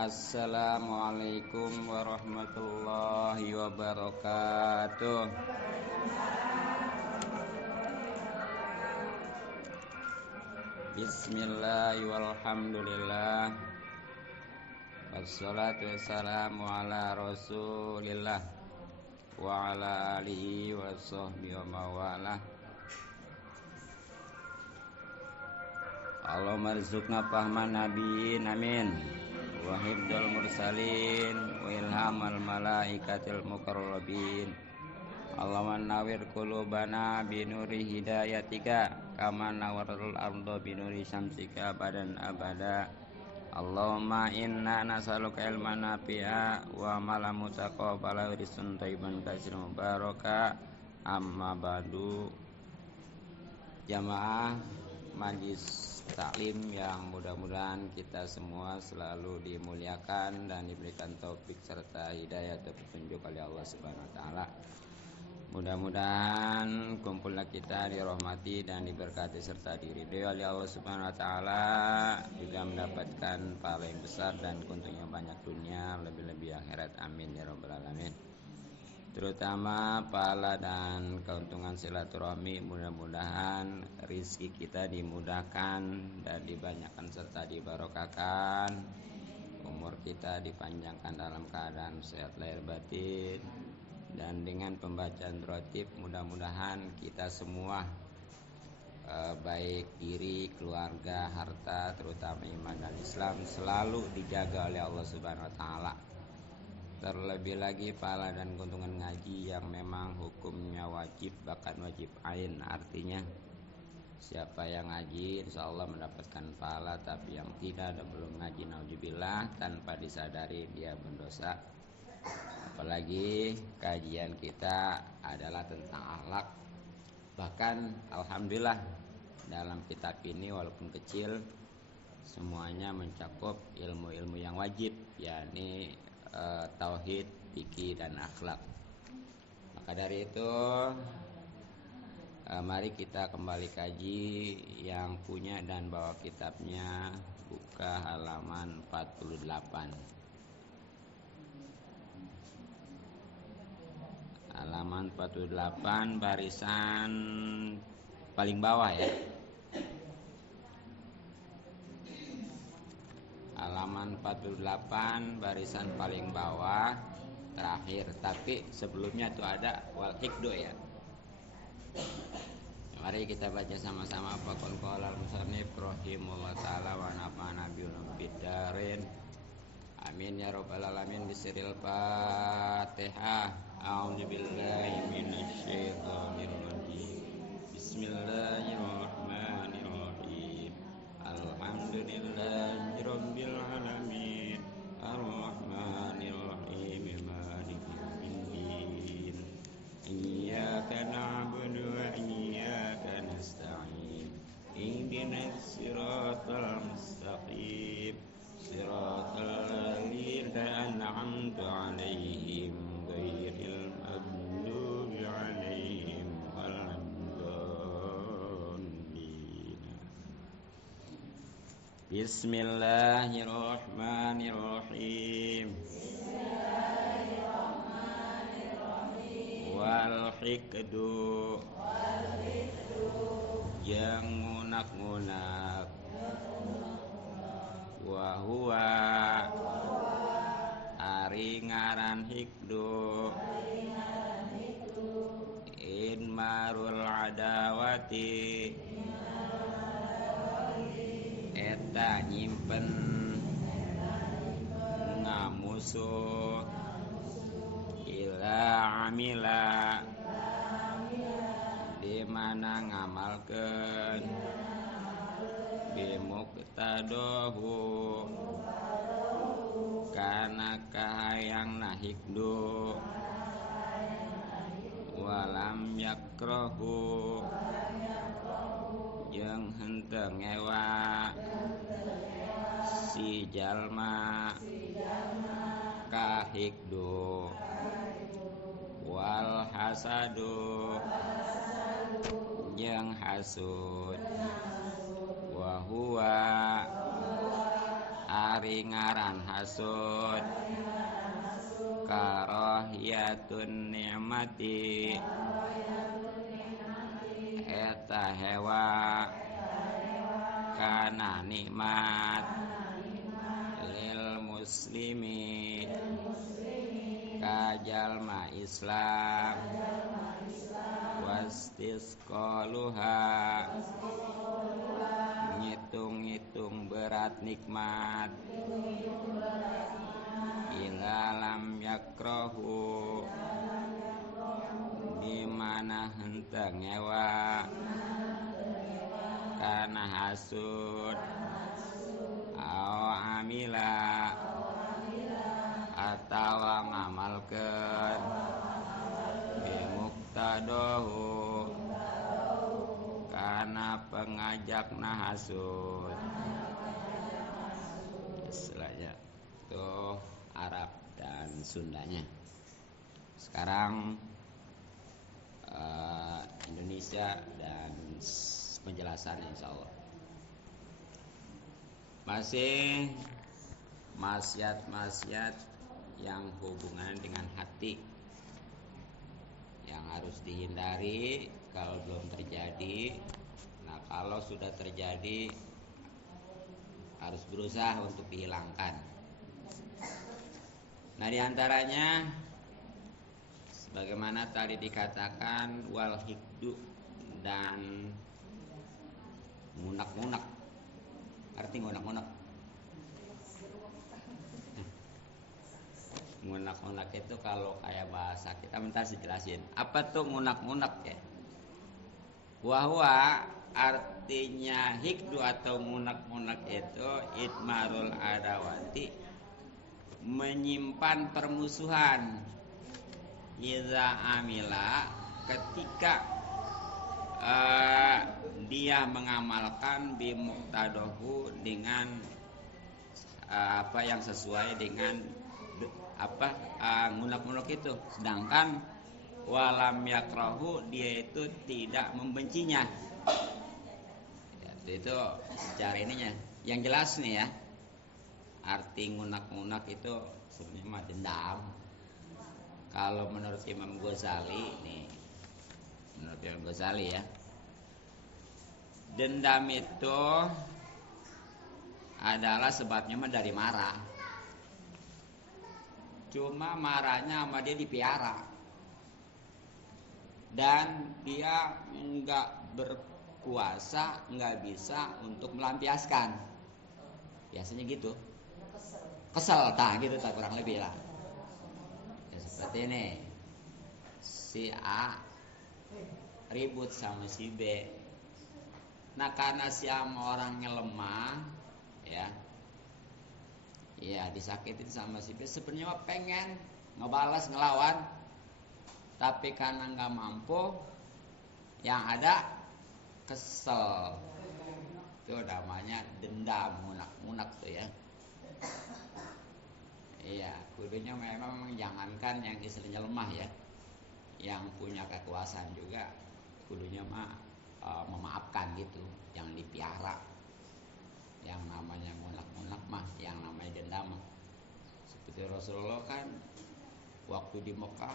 Assalamualaikum warahmatullahi wabarakatuh. Bismillah walhamdulillah, wassalatu wassalamu ala rasulillah wa ala alihi wa sahbihi wa mawalah. Allahumma rizukna fahman nabiyin amin, wa hibdul mursalin wa ilhamal malaikatil mukarrabin. Allahumma nawwir qulubana binuri hidayatika kama nawwarul arda binuri syamsika abadan abada. Allahumma inna nas'aluka ilman nafi'a wa amalan mutaqabbala wa rizqan thayyiban katsiran mubaraka. Amma ba'du. Jamaah majlis taklim yang mudah-mudahan kita semua selalu dimuliakan dan diberikan taufik serta hidayah atau petunjuk oleh Allah Subhanahu wa taala. Mudah-mudahan kumpulnya kita dirahmati dan diberkati serta diridhoi oleh Allah Subhanahu wa taala, juga mendapatkan pahala yang besar dan keuntungan banyak dunia, lebih-lebih akhirat. Amin ya rabbal alamin. Terutama pahala dan keuntungan silaturahmi, mudah-mudahan rizki kita dimudahkan dan dibanyakan serta dibarokahkan, umur kita dipanjangkan dalam keadaan sehat lahir batin, dan dengan pembacaan rotib mudah-mudahan kita semua baik diri, keluarga, harta, terutama iman dan Islam selalu dijaga oleh Allah Subhanahu wa taala. Terlebih lagi pahala dan keuntungan ngaji yang memang hukumnya wajib, bahkan wajib ain. Artinya siapa yang ngaji insya Allah mendapatkan pahala, tapi yang tidak dan belum ngaji naudzubillah tanpa disadari dia berdosa. Apalagi kajian kita adalah tentang akhlak. Bahkan alhamdulillah dalam kitab ini walaupun kecil semuanya mencakup ilmu-ilmu yang wajib, yakni tauhid, fikih dan akhlak. Maka dari itu mari kita kembali kaji. Yang punya dan bawa kitabnya buka halaman 48. Halaman 48 barisan paling bawah ya. Halaman 48 barisan paling bawah terakhir, tapi sebelumnya tuh ada wal hikdo ya. Mari kita baca sama-sama. Faqul qala al-musannif rahimahullah taala wa nafa'ana bi'ulumiddin. Amin ya rabbal alamin. Bismillahil Fatihah. A'udzubillahi minasyaitonir rajim. Bismillahirrahmanirrahim. Alhamdulillahi rabbil alamin. Ar-rahmanir rahim. Maliki yaumiddin. Iyyaka na'budu wa iyyaka nasta'in. Ihdinas siratal mustaqim. Siratal ladzina an'amta 'alaihim ghairil maghdubi 'alaihim waladdallin. Bismillahirrahmanirrahim. Wal hikdu yang ngunak-ngunak, wa huwa ari ngaran hikdu, in marul adawati eta nyimpen ngamusuh, ila amila di mana ngamalkeun, bimuqtadahu kana kahayangna hikdu, walam yakrahu jeung henteu ngewa si jalma ka hikdu, wal hasadu jeung hasud, wa huwa Ari ngaran hasud karahiyatun ni'mati eta hewa kana nikmat lil muslimi kajalma Islam wastisqaluha ngitung-ngitung berat nikmat ila lam yakrahu dimana henteu ngewa kana hasud au amila atawa ngamalkeun bimuqtadahu kana pengajakna hasud. Istilahnya tuh Arab dan Sundanya. Sekarang Indonesia dan penjelasannya insyaallah. Masih maksiat-maksiat yang hubungan dengan hati yang harus dihindari kalau belum terjadi. Nah, kalau sudah terjadi harus berusaha untuk dihilangkan. Nah, diantaranya sebagaimana tadi dikatakan wal hikdu dan munak-munak. Arti munak-munak. Munak-munak itu kalau kayak bahasa kita bentar saya jelasin. Apa tuh munak-munak ya? Wahwa artinya hikdu atau munak-munak itu itmarul adawati, menyimpan permusuhan. Iza amila ketika dia mengamalkan bimuqtadahu dengan apa yang sesuai dengan munak-munak itu, sedangkan walam yakrahu dia itu tidak membencinya. Itu secara ininya yang jelas nih ya. Arti ngunak-ngunak itu sebenarnya mah dendam. Kalau menurut Imam Ghazali nih, menurut Imam Ghazali ya, dendam itu adalah sebabnya mah dari marah. Cuma marahnya sama dia dipiara dan dia enggak berkuasa, enggak bisa untuk melampiaskan. Biasanya gitu. Kesel tak gitu tak kurang lebih lah. Ya, seperti ini. Si A ribut sama si B. Nah, karena si A orangnya lemah, ya disakitin sama si B, sebenarnya pengen ngebalas, ngelawan, tapi karena nggak mampu, yang ada kesel. Itu namanya dendam, munak-munak tuh ya. Iya, kudunya memang jangankan yang istilahnya lemah ya, yang punya kekuasaan juga kudunya mah memaafkan gitu, jangan dipiara. Yang namanya munak-munak mah, yang namanya dendam mah. Seperti Rasulullah kan waktu di Mekah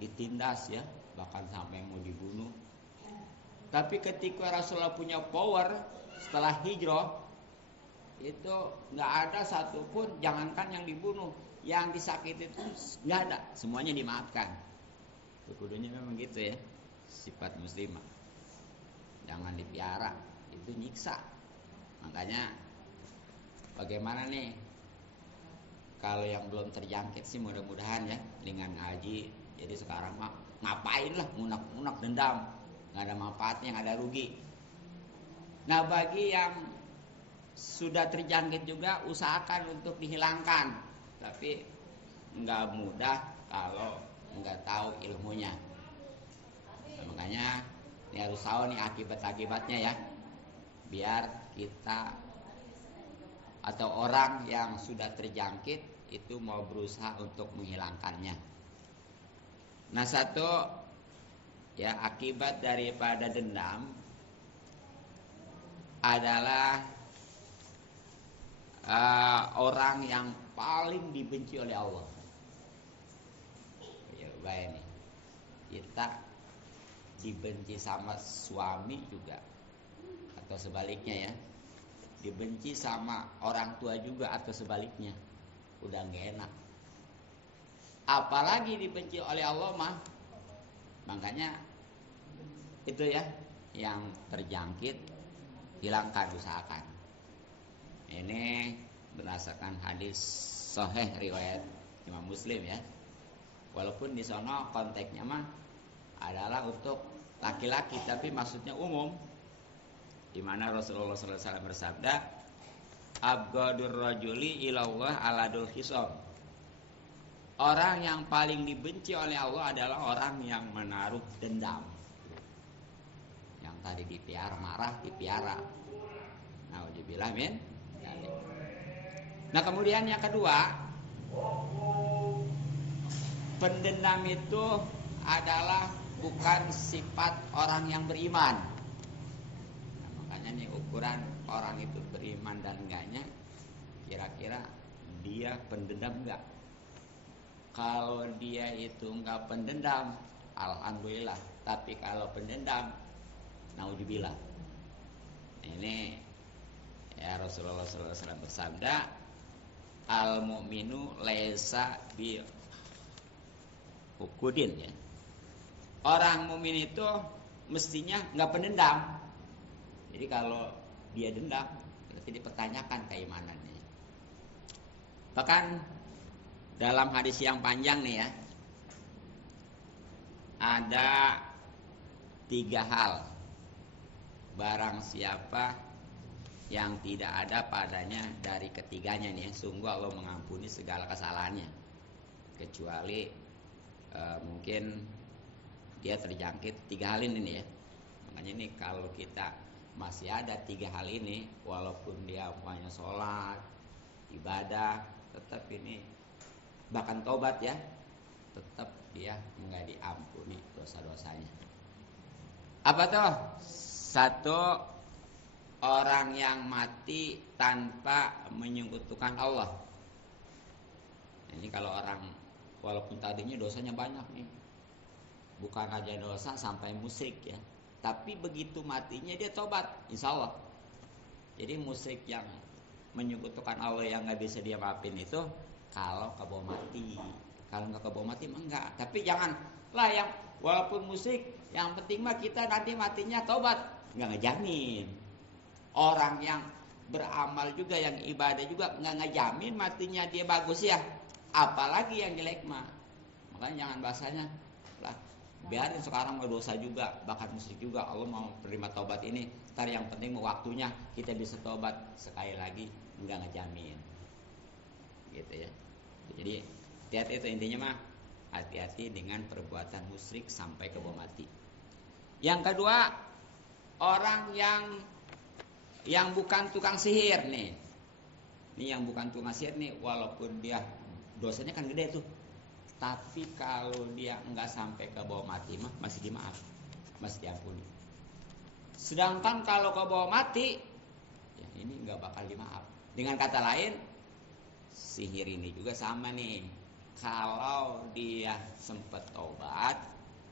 ditindas ya, bahkan sampai mau dibunuh. Tapi ketika Rasulullah punya power setelah hijrah, itu nggak ada satupun, jangankan yang dibunuh, yang disakiti itu nggak ada, semuanya dimaafkan. Kudunya memang gitu ya, sifat muslimah. Jangan dipiara, itu nyiksa. Makanya bagaimana nih kalau yang belum terjangkit sih, mudah-mudahan ya dengan ngaji. Jadi sekarang mah ngapain lah munak-munak dendam, nggak ada manfaatnya, nggak ada rugi. Nah, bagi yang sudah terjangkit juga usahakan untuk dihilangkan, tapi nggak mudah kalau nggak tahu ilmunya. Nah, makanya ini harus tahu nih akibat-akibatnya ya, biar kita atau orang yang sudah terjangkit itu mau berusaha untuk menghilangkannya. Nah, satu ya akibat daripada dendam adalah orang yang paling dibenci oleh Allah. Ya, baik nih. Kita dibenci sama suami juga, atau sebaliknya ya. Dibenci sama orang tua juga atau sebaliknya. Udah nggak enak. Apalagi dibenci oleh Allah mah. Makanya itu ya, yang terjangkit hilangkan, usahakan. Ini berdasarkan hadis sahih riwayat Imam Muslim ya. Walaupun di sono konteksnya mah adalah untuk laki-laki, tapi maksudnya umum. Di mana Rasulullah SAW bersabda, "Abghadur rajuli ilallah aladul khisam." Orang yang paling dibenci oleh Allah adalah orang yang menaruh dendam. Yang tadi dipiara, marah dipiara. Nauzubillah min. Nah, kemudian yang kedua, pendendam itu adalah bukan sifat orang yang beriman. Nah, makanya nih ukuran orang itu beriman dan enggaknya, kira-kira dia pendendam enggak? Kalau dia itu enggak pendendam, alhamdulillah. Tapi kalau pendendam, naudzubillah. Ini ya, Rasulullah SAW bersabda, al-mu'minu laisa bi hukudin ya. Orang mukmin itu mestinya nggak pendendam. Jadi kalau dia dendam, berarti dipertanyakan keimanannya. Bahkan dalam hadis yang panjang nih ya, ada 3 hal. Barang siapa yang tidak ada padanya dari ketiganya nih, sungguh Allah mengampuni segala kesalahannya, kecuali mungkin dia terjangkit 3 hal ini nih ya. Makanya ini kalau kita masih ada 3 hal ini, walaupun dia banyak sholat, ibadah, tetap ini bahkan tobat ya, tetap dia nggak diampuni dosa-dosanya. Apa tuh? 1, orang yang mati tanpa menyekutukan Allah. Ini kalau orang walaupun tadinya dosanya banyak nih, bukan aja dosa sampai musik ya, tapi begitu matinya dia tobat, insya Allah. Jadi musik yang menyekutukan Allah yang nggak bisa dia maafin itu kalau kebawa mati. Kalau nggak kebawa mati mah enggak. Tapi jangan lah yang walaupun musik, yang penting mah kita nanti matinya tobat, nggak ngejamin. Orang yang beramal juga, yang ibadah juga nggak ngejamin matinya dia bagus ya. Apalagi yang jelek mah. Makanya jangan bahasanya lah, biarin sekarang berdosa juga, bahkan musik juga, Allah mau terima tobat ini. Ntar yang penting waktunya kita bisa tobat. Sekali lagi nggak ngejamin. Gitu ya. Jadi hati-hati itu intinya mah, hati-hati dengan perbuatan musyrik sampai ke bawah mati. Yang kedua, orang yang bukan tukang sihir nih. Ini yang bukan tukang sihir nih, walaupun dia dosanya kan gede tuh, tapi kalau dia enggak sampai ke bawah mati mah masih dimaaf, masih diampuni. Sedangkan kalau ke bawah mati, ya ini enggak bakal dimaaf. Dengan kata lain, sihir ini juga sama nih. Kalau dia sempat tobat,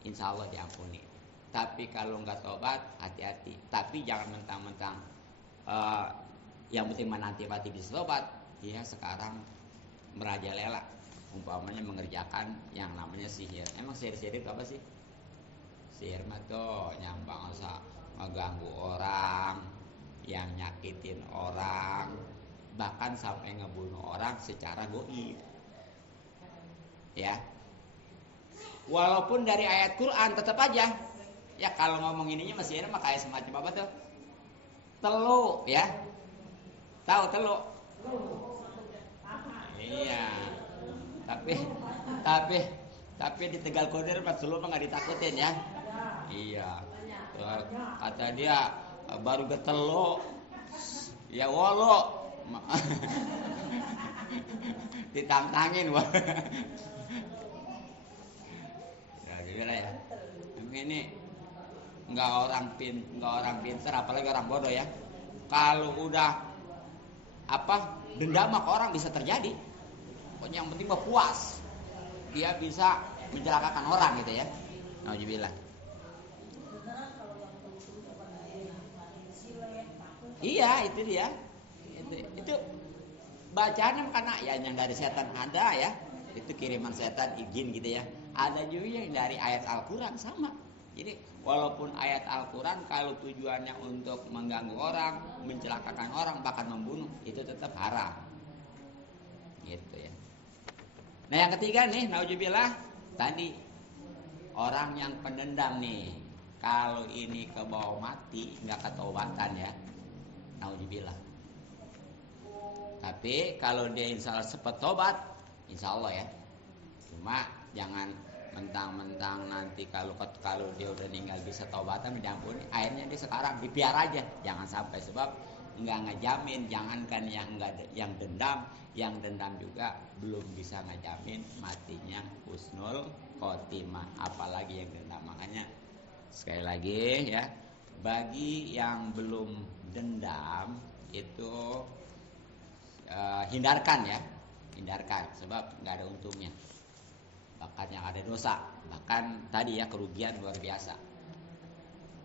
insya Allah diampuni. Tapi kalau enggak tobat, hati-hati. Tapi jangan mentang-mentang yang penting nanti mati bisa tobat, dia sekarang merajalela, umpamanya mengerjakan yang namanya sihir. Emang sihir itu apa sih? Sihir mah tuh yang bangsa ngeganggu orang, yang nyakitin orang, bahkan sampai ngebunuh orang secara goib. Ya, walaupun dari ayat Quran tetap aja. Ya kalau ngomong ininya masih ada mah kayak semacam apa tuh? Teluk ya. Tahu teluk? Iya. Tapi di Tegal Kodir Pak Sulu mah enggak ditakutin ya. Iya. Kata dia baru getelo. Ya wolo. Ditantangin wah. Ya gila ya. Ini enggak orang pintar apalagi orang bodoh ya. Kalau udah dendam ke orang bisa terjadi. Pokoknya yang penting mah puas. Dia bisa mencelakakan orang gitu ya. Nauzubillah. Iya, itu dia. Itu bacaannya karena ya yang dari setan ada ya. Itu kiriman setan, jin gitu ya. Ada juga yang dari ayat Al-Qur'an sama. Jadi walaupun ayat Al-Qur'an kalau tujuannya untuk mengganggu orang, mencelakakan orang, bahkan membunuh, itu tetap haram. Gitu ya. Nah, yang ketiga nih, nauzubillah, tadi orang yang pendendam nih, kalau ini ke bawah mati nggak ketobatan ya. Nauzubillah. Tapi kalau dia insya Allah cepat tobat, insya Allah ya. Cuma jangan mentang-mentang nanti kalau dia udah meninggal bisa tobatan diampuni, akhirnya dia sekarang dibiar aja, jangan sampai, sebab nggak ngejamin. Jangankan yang dendam juga belum bisa ngejamin matinya husnul khotimah, apalagi yang dendam. Makanya sekali lagi ya, bagi yang belum dendam itu hindarkan, sebab nggak ada untungnya, bahkan yang ada dosa, bahkan tadi ya kerugian luar biasa.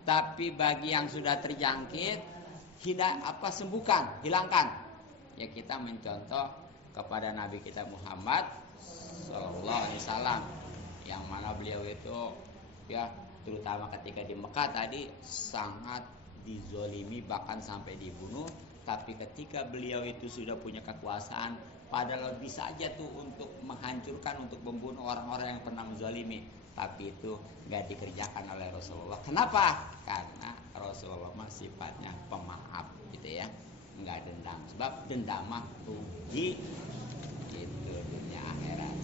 Tapi bagi yang sudah terjangkit, sembuhkan, hilangkan. Ya, kita mencontoh kepada Nabi kita Muhammad Sallallahu Alaihi Wasallam, yang mana beliau itu ya terutama ketika di Mekah tadi sangat dizolimi, bahkan sampai dibunuh. Tapi ketika beliau itu sudah punya kekuasaan, padahal bisa aja tuh untuk menghancurkan, untuk membunuh orang-orang yang pernah menzalimi, tapi itu nggak dikerjakan oleh Rasulullah. Kenapa? Karena Rasulullah sifatnya pemaaf gitu ya, nggak dendam. Sebab dendam mah rugi itu dunia akhirat.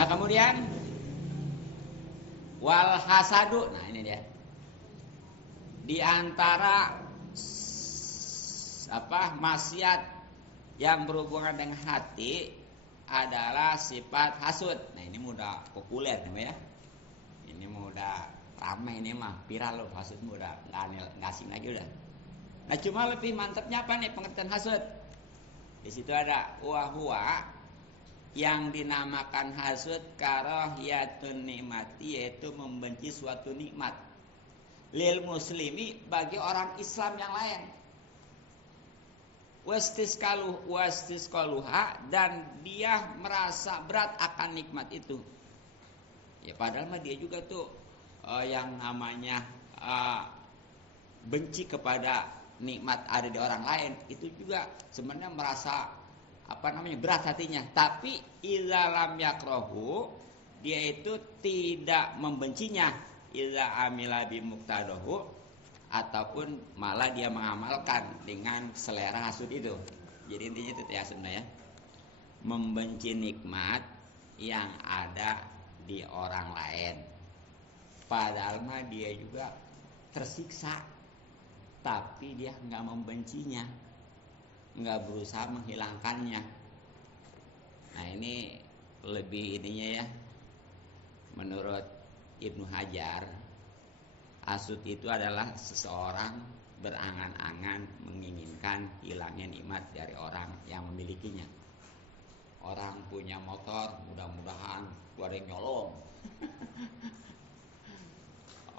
Nah kemudian wal hasadu, nah ini dia. Di antara maksiat yang berhubungan dengan hati adalah sifat hasud. Nah ini mudah populer nih ya. Ini mudah ramai, ini mah viral loh, hasud mudah nggak asing lagi udah. Nah cuma lebih mantapnya apa nih pengertian hasud? Di situ ada huwa yang dinamakan hasud karahiyatun nikmati, yaitu membenci suatu nikmat lil muslimi, bagi orang Islam yang lain. Wastiskaluha, dan dia merasa berat akan nikmat itu. Ya padahal mah dia juga tuh yang namanya benci kepada nikmat ada di orang lain, itu juga sebenarnya merasa berat hatinya. Tapi idza lam yakrahu, dia itu tidak membencinya, idza amila bi muqtadahu, ataupun malah dia mengamalkan dengan selera hasud itu. Jadi intinya itu ya sebenarnya membenci nikmat yang ada di orang lain, padahal mah dia juga tersiksa, tapi dia nggak membencinya, nggak berusaha menghilangkannya. Nah ini lebih ininya ya, menurut Ibnu Hajar, hasud itu adalah seseorang berangan-angan menginginkan hilangnya nikmat dari orang yang memilikinya. Orang punya motor, mudah-mudahan gua ada yang nyolong.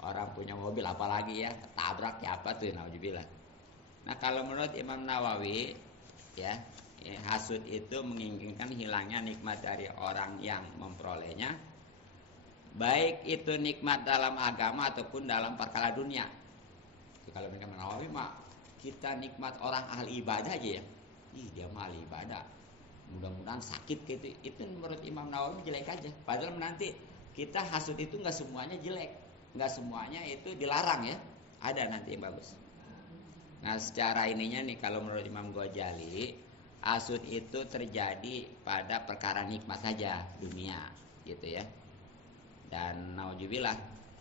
Orang punya mobil apalagi ya, ketabrak ya apa tuh, nauzubillah. Nah kalau menurut Imam Nawawi ya, hasud itu menginginkan hilangnya nikmat dari orang yang memperolehnya, baik itu nikmat dalam agama ataupun dalam perkara dunia. Kalau Imam Nawawi mah kita nikmat orang ahli ibadah aja ya, dia mah ahli ibadah, mudah-mudahan sakit gitu. Itu menurut Imam Nawawi jelek aja. Padahal nanti kita hasud itu nggak semuanya jelek, nggak semuanya itu dilarang ya, ada nanti yang bagus. Nah secara ininya nih, kalau menurut Imam Ghazali, hasud itu terjadi pada perkara nikmat saja dunia gitu ya. Dan nauzubillah,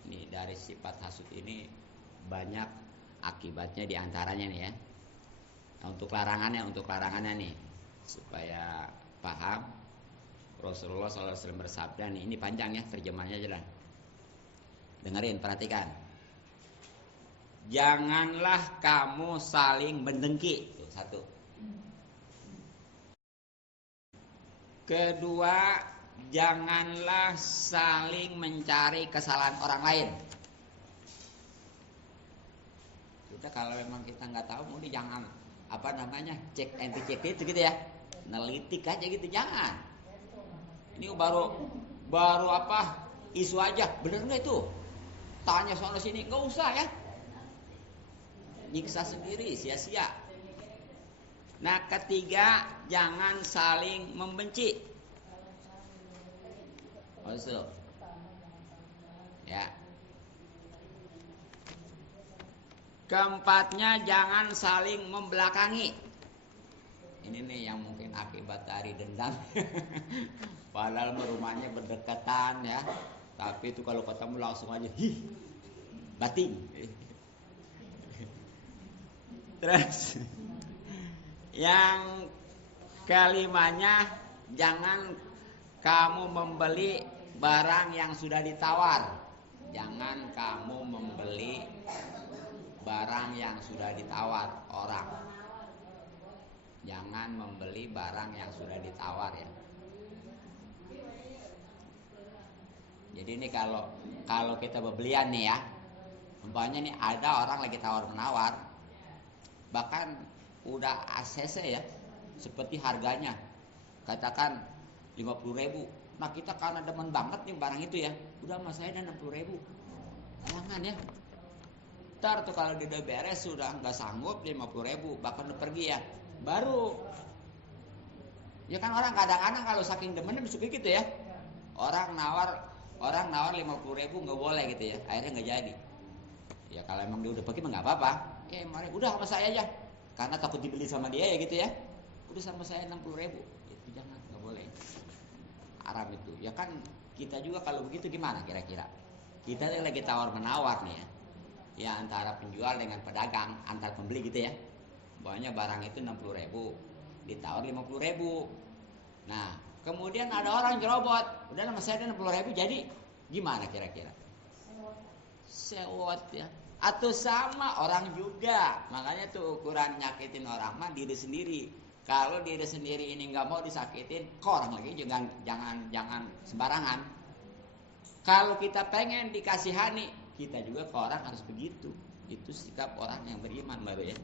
nih dari sifat hasud ini banyak akibatnya, diantaranya nih ya. Nah, untuk larangannya nih supaya paham, Rasulullah SAW bersabda nih, ini panjang ya terjemahnya aja lah. Dengerin, perhatikan. Janganlah kamu saling mendengki. Tuh, satu. Kedua, janganlah saling mencari kesalahan orang lain. Sudah, kalau memang kita nggak tahu, udah jangan cek anti cek itu gitu ya, nelitik aja gitu, jangan. Ini baru isu aja, bener nggak itu? Tanya soal sini, nggak usah ya, nyiksa sendiri, sia-sia. Nah, ketiga, jangan saling membenci. Also, ya. Keempatnya, jangan saling membelakangi. Ini nih yang mungkin akibat dari dendam. Padahal rumahnya berdekatan ya, tapi itu kalau ketemu langsung aja batin. Terus yang kelimanya, jangan kamu membeli barang yang sudah ditawar. Jangan kamu membeli barang yang sudah ditawar orang. Jangan membeli barang yang sudah ditawar ya. Jadi ini kalau kita bebelian nih ya, umpamanya nih ada orang lagi tawar menawar, bahkan udah ACC ya, seperti harganya, katakan 50.000. Nah kita karena demen banget nih barang itu ya, udah mas saya 60.000. Jangan ya. Ntar tuh kalau dia udah beres sudah nggak sanggup 50.000, bahkan udah pergi ya, baru. Ya kan orang kadang-kadang kalau saking demennya suka gitu ya, orang nawar 50.000 nggak boleh gitu ya, akhirnya nggak jadi. Ya kalau emang dia udah pergi mah nggak apa-apa. Ya mari udah sama saya aja, karena takut dibeli sama dia ya gitu ya. Udah sama saya 60.000, itu jangan, nggak boleh. Haram itu. Ya kan kita juga kalau begitu gimana kira-kira? Kita lagi tawar menawar nih ya. Ya antara penjual dengan pedagang, antar pembeli gitu ya. Pokoknya barang itu 60.000, ditawar 50.000. Nah, kemudian ada orang jerobot, udah sama saya 60.000, jadi gimana kira-kira? Sewot ya. Atau sama orang juga. Makanya tuh ukuran nyakitin orang mah diri sendiri. Kalau diri sendiri ini nggak mau disakitin, ke orang lagi jangan sembarangan. Kalau kita pengen dikasihani, kita juga ke orang harus begitu. Itu sikap orang yang beriman baru ya.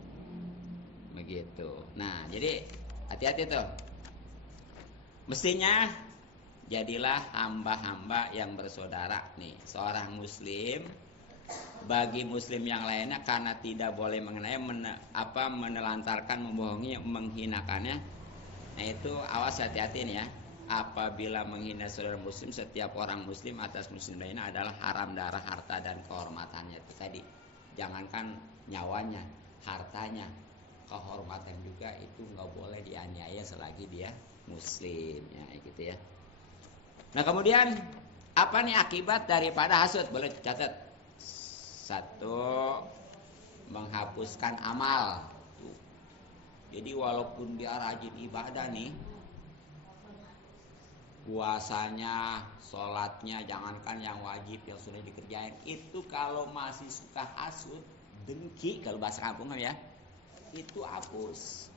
Begitu. Nah, jadi hati-hati tuh. Mestinya jadilah hamba-hamba yang bersaudara nih. Seorang muslim bagi muslim yang lainnya, karena tidak boleh mengenai menelantarkan, membohongi, menghinakannya. Nah itu awas, hati-hati nih ya. Apabila menghina saudara muslim, setiap orang muslim atas muslim lainnya adalah haram darah, harta dan kehormatannya. Itu tadi, jangankan nyawanya, hartanya, kehormatan juga itu nggak boleh dianiaya selagi dia muslim ya gitu ya. Nah kemudian apa nih akibat daripada hasud? Boleh catat. Satu, menghapuskan amal. Tuh. Jadi walaupun dia rajin ibadah nih, puasanya, sholatnya, jangankan yang wajib yang sudah dikerjain, itu kalau masih suka hasud, dengki kalau bahasa kampung ya, itu hapus.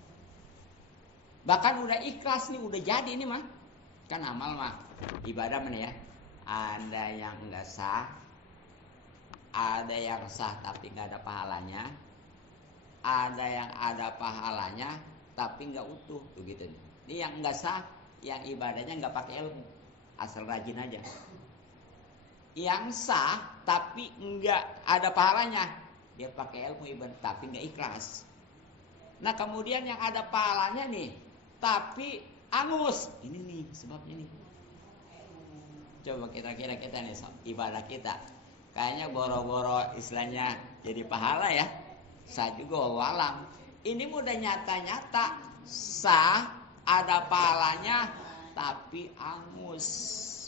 Bahkan udah ikhlas nih, udah jadi nih mah, kan amal mah ibadah mana ya, ada yang enggak sah, ada yang sah tapi nggak ada pahalanya, ada yang ada pahalanya tapi nggak utuh, begitu. Ini yang nggak sah, yang ibadahnya nggak pakai ilmu, asal rajin aja. Yang sah tapi nggak ada pahalanya, dia pakai ilmu ibadah tapi nggak ikhlas. Nah kemudian yang ada pahalanya nih, tapi angus, ini nih sebabnya nih. Coba kira-kira kita nih ibadah kita. Kayaknya boro-boro istilahnya jadi pahala ya. Sah juga walam. Ini udah nyata-nyata sah, ada pahalanya tapi angus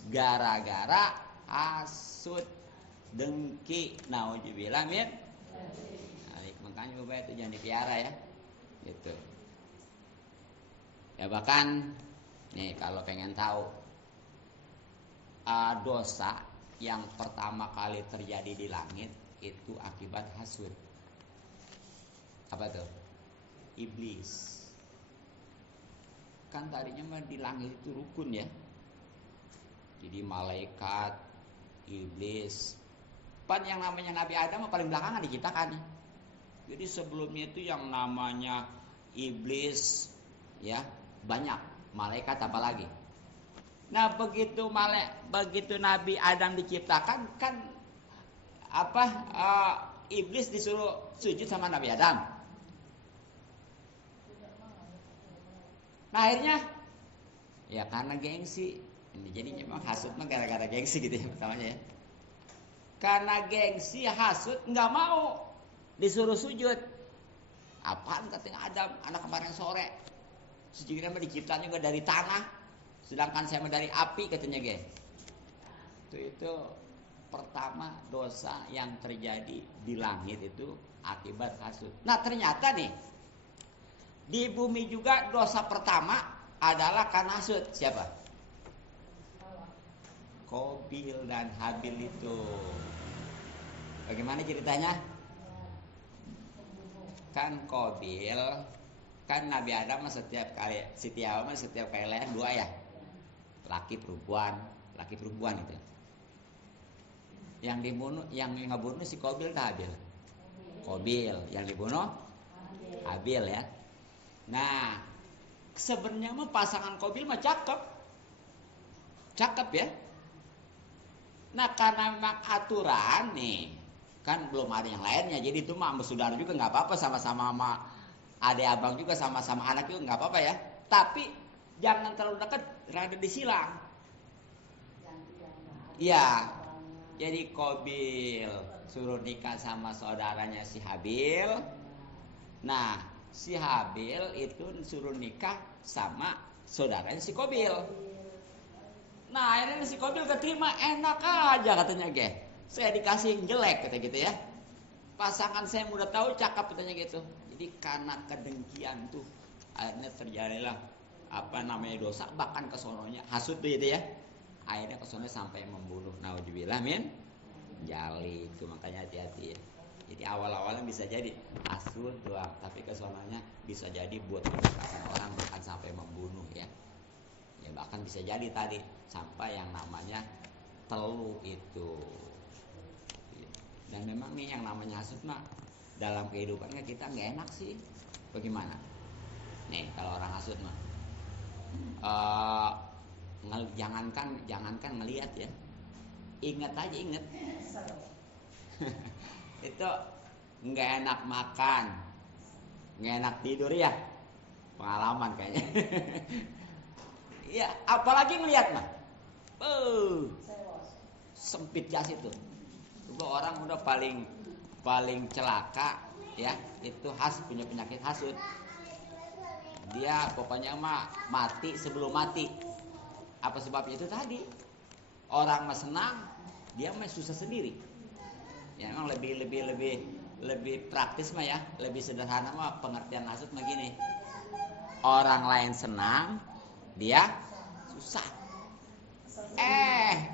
gara-gara hasud, dengki, nauzubillah min. Makanya Bapak itu jangan dipiara ya. Gitu. Ya bahkan nih kalau pengen tahu dosa yang pertama kali terjadi di langit itu akibat hasud. Apa tuh? Iblis. kan tadinya mah di langit itu rukun ya. Jadi malaikat, iblis. Pan yang namanya Nabi Adam paling belakangan diciptakan. Jadi sebelumnya itu yang namanya iblis ya banyak, malaikat apalagi. Nah begitu Nabi Adam diciptakan kan iblis disuruh sujud sama Nabi Adam. Nah akhirnya ya karena gengsi. Ini jadinya memang hasud mah gara-gara gengsi gitu ya pertamanya ya. Karena gengsi hasud nggak mau disuruh sujud. Apaan katanya Adam, anak kemarin sore. Sejujurnya mah diciptanya juga dari tanah, sedangkan saya mah dari api katanya geng. Itu pertama dosa yang terjadi di langit itu akibat hasud. Nah ternyata nih di bumi juga dosa pertama adalah karena hasud. Siapa? Qabil dan Habil itu. Bagaimana ceritanya? Kan Qabil, kan Nabi Adam setiap kali lahir dua ya, laki perempuan itu. Yang dibunuh, yang ngebunuh si Qabil ke Habil? Qabil, yang dibunuh Habil ya. Nah, sebenarnya mah pasangan Qabil mah cakep ya. Nah karena memang aturan nih, kan belum ada yang lainnya, jadi itu mah saudara juga nggak apa-apa, sama-sama sama adik abang juga, sama-sama anak juga nggak apa-apa ya. Tapi jangan terlalu dekat, rada disilang. Iya, jadi Qabil suruh nikah sama saudaranya si Habil. Nah si Habil itu suruh nikah sama saudaranya si Qabil. Nah akhirnya si Qabil keterima, enak aja katanya saya dikasih yang jelek kata gitu ya. Pasangan saya udah tahu cakep katanya gitu. Jadi karena kedengkian tuh akhirnya terjadilah dosa, bahkan kesononya hasud tuh gitu ya. Akhirnya kesononya sampai membunuh. Naudzubillah min jali itu, makanya hati-hati ya. Jadi awal-awalnya bisa jadi hasud doang, tapi kesononya bisa jadi buat menyusahkan orang, bahkan sampai membunuh ya. Ya bahkan bisa jadi tadi sampai yang namanya telu itu. Dan memang nih yang namanya hasud mah dalam kehidupannya kita nggak enak sih. Bagaimana? Nih kalau orang hasud mah jangankan ngelihat ya, ingat itu nggak enak makan, nggak enak tidur ya, pengalaman kayaknya. Ya, apalagi ngelihat mah, sempit jas itu. Orang udah paling celaka ya, itu punya penyakit hasud. Dia pokoknya mah mati sebelum mati. Apa sebabnya itu tadi? Orang mah senang, dia mah susah sendiri. Ya memang lebih praktis mah ya, lebih sederhana mah pengertian hasud mah gini. Orang lain senang, dia susah.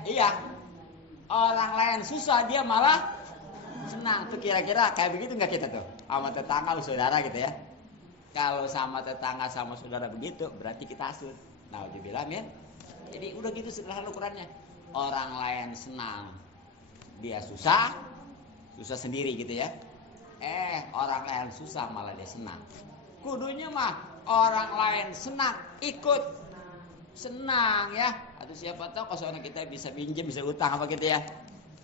Iya. Orang lain susah, dia malah senang. Tuh kira-kira kayak begitu nggak kita tuh? Sama tetangga, saudara gitu ya. Kalau sama tetangga sama saudara begitu, berarti kita hasud. Nah, dibilang ya. Jadi udah gitu sederhana ukurannya. Orang lain senang, dia susah sendiri gitu ya. Orang lain susah malah dia senang. Kudunya mah orang lain senang, ikut senang ya. Atau siapa tahu kalau kita bisa pinjam, bisa utang apa gitu ya.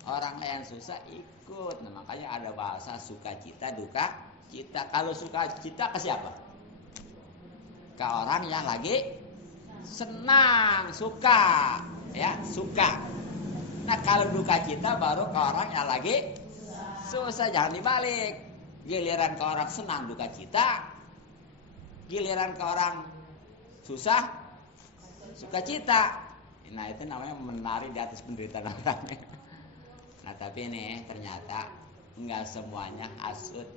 Orang lain susah ikut. Nah, makanya ada bahasa sukacita, duka cita. Kalau sukacita ke siapa? Ke orang yang lagi senang, suka ya, suka. Nah kalau duka cita baru ke orang yang lagi susah. Jangan dibalik. Giliran ke orang senang duka cita, giliran ke orang susah suka cita. Nah itu namanya menari di atas penderitaan orang. Nah tapi ini ternyata enggak semuanya hasud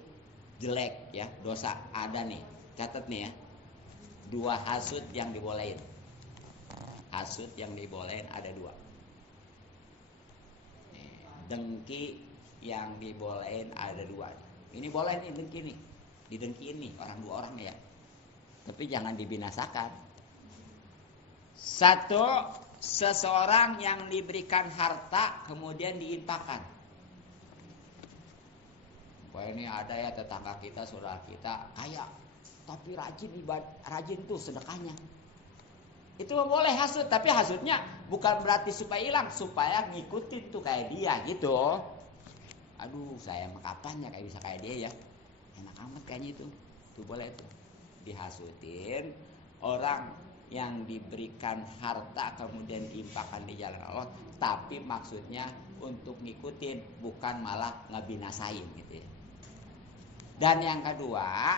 jelek ya, dosa. Ada nih, catat nih ya, 2 hasud yang dibolehin. Hasud yang dibolehin ada 2. Dengki yang dibolehin ada 2. Ini boleh nih dengki nih, didengkiin nih 2 orang ya. Tapi jangan dibinasakan. Satu, seseorang yang diberikan harta kemudian diinfakkan. Wah, ini ada ya tetangga kita, saudara kita kaya, tapi rajin tuh sedekahnya. Itu boleh hasud, tapi hasudnya bukan berarti supaya hilang, supaya ngikutin tuh kayak dia gitu. Aduh, saya mah kapan ya kayak bisa kayak dia ya? Enak amat kayaknya itu. Tuh boleh tuh. Dihasudin orang yang diberikan harta kemudian diinfakkan di jalan Allah, tapi maksudnya untuk ngikutin, bukan malah ngebinasain gitu ya. Dan yang kedua,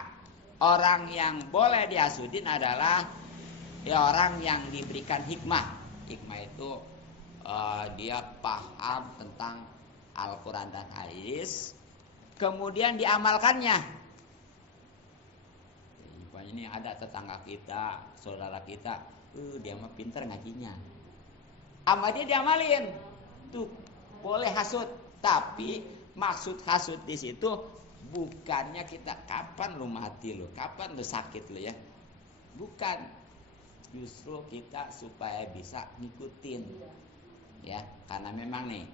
orang yang boleh dihasudin adalah ya orang yang diberikan hikmah. Hikmah itu dia paham tentang Al-Quran dan hadis, kemudian diamalkannya. Ini ada tetangga kita, saudara kita, dia mah pinter ngajinya, sama dia diamalin, tuh boleh hasud. Tapi maksud hasud di situ bukannya kita kapan lu mati lu, kapan lu sakit lu ya, bukan. Justru kita supaya bisa ngikutin, ya, karena memang nih,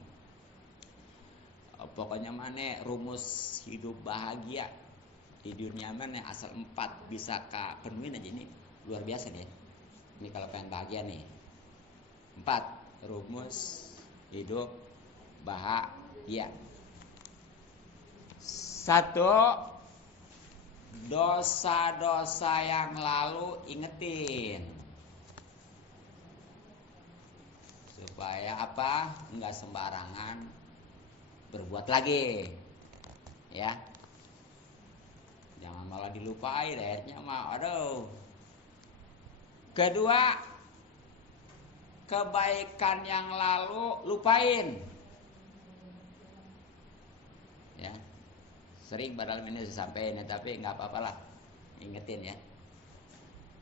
pokoknya mana rumus hidup bahagia di dunia mana asal 4 bisa penuhin aja, ini luar biasa nih. Ini kalau pengen bahagia nih, 4 rumus hidup bahagia. 1, dosa-dosa yang lalu ingetin, supaya apa? Enggak sembarangan berbuat lagi, ya. Jangan malah dilupain, akhirnya mah aduh. Kedua, kebaikan yang lalu lupain. Ya. Sering padahal ini disampaikan, tapi nggak apa-apa lah, ingetin ya.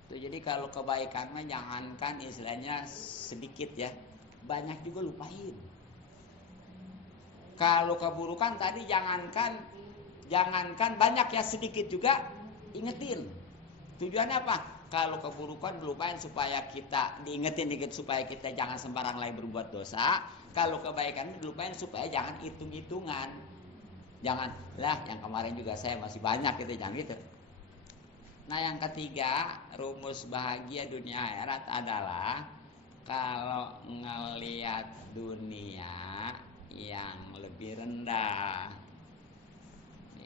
Tuh, jadi kalau kebaikan mah jangankan istilahnya sedikit ya, banyak juga lupain. Kalau keburukan tadi jangankan banyak ya, sedikit juga ingetin. Tujuannya apa? Kalau keburukan lupain supaya kita diingetin dikit, supaya kita jangan sembarang lagi berbuat dosa. Kalau kebaikan dilupain supaya jangan hitung-hitungan. Jangan lah yang kemarin juga saya masih banyak gitu, jangan gitu. Nah, yang ketiga, rumus bahagia dunia akhirat adalah kalau ngelihat dunia yang lebih rendah.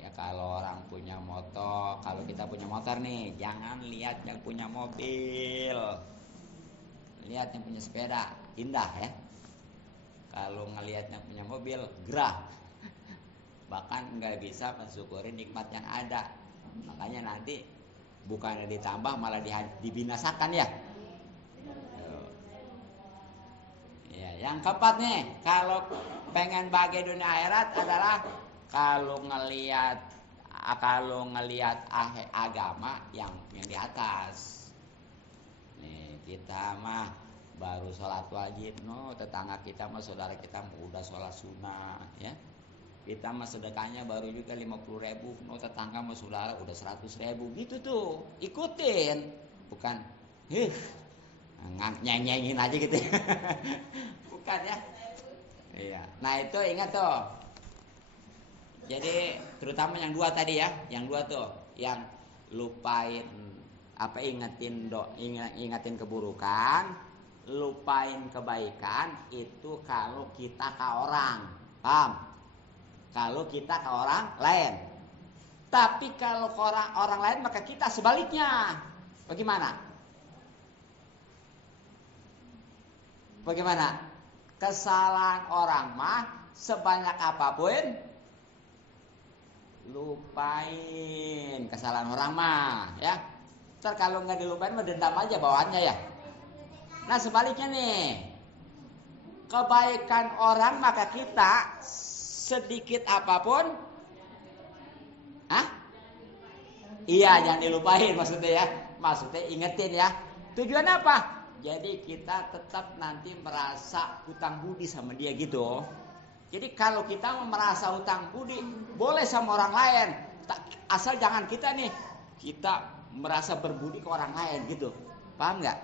Ya, kalau orang punya motor, kalau kita punya motor nih, jangan lihat yang punya mobil, lihat yang punya sepeda, indah ya. Kalau ngelihat yang punya mobil, gerah, bahkan nggak bisa mensyukuri nikmat yang ada. Makanya nanti bukannya ditambah malah dibinasakan ya. Ya, yang keempat nih, kalau pengen bahagia dunia akhirat adalah kalau ngelihat agama yang di atas. Nih, kita mah baru sholat wajib, tetangga kita mah, saudara kita mah udah sholat sunnah ya. Kita mah sedekahnya baru juga 50.000, tetangga mah saudara udah 100.000 gitu tuh. Ikutin, bukan nyanyiin aja gitu. Bukan ya. Iya. Nah, itu ingat tuh. Jadi terutama yang 2 tadi ya, yang 2 tuh, yang lupain ingetin keburukan, lupain kebaikan itu kalau kita ke orang, paham? Kalau kita ke orang lain. Tapi kalau ke orang lain maka kita sebaliknya. Bagaimana? Kesalahan orang mah sebanyak apapun lupain kesalahan orang mah ya. Ntar kalau nggak dilupain mah dendam aja bawaannya ya. Nah, sebaliknya nih, kebaikan orang maka kita sedikit apapun, iya, jangan dilupain maksudnya ya. Maksudnya ingetin ya. Tujuan apa? Jadi kita tetap nanti merasa hutang budi sama dia gitu. Jadi kalau kita merasa hutang budi, boleh sama orang lain. Asal jangan kita nih, kita merasa berbudi ke orang lain gitu. Paham nggak?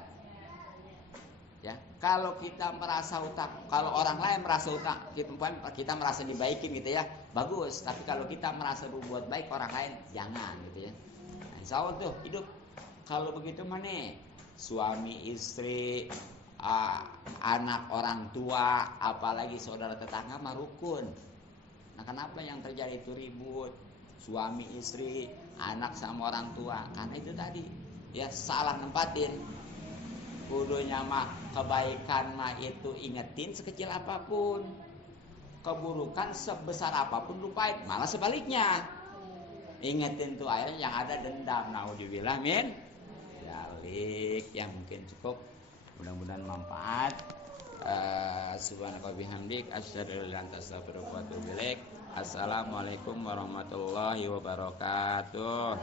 Ya, kalau kita merasa kalau orang lain merasa kita merasa dibaikin gitu ya, bagus. Tapi kalau kita merasa berbuat baik orang lain, jangan gitu ya. Nah, insya Allah tuh hidup. Kalau begitu mana? Suami, istri, anak, orang tua, apalagi saudara tetangga mah rukun. Nah, kenapa yang terjadi itu ribut? Suami, istri, anak sama orang tua. Karena itu tadi, ya salah nempatin. Kudunya mah kebaikan mah itu ingetin sekecil apapun, keburukan sebesar apapun lupain. Malah sebaliknya, ingetin tuh akhirnya yang ada dendam. Naudzubillah min dzalik. Yang mungkin cukup, mudah-mudahan manfaat. Subhanaka bihamdik asyhadu an la ilaha illa anta astaghfiruka wa atubu ilaik. Assalamualaikum warahmatullahi wabarakatuh.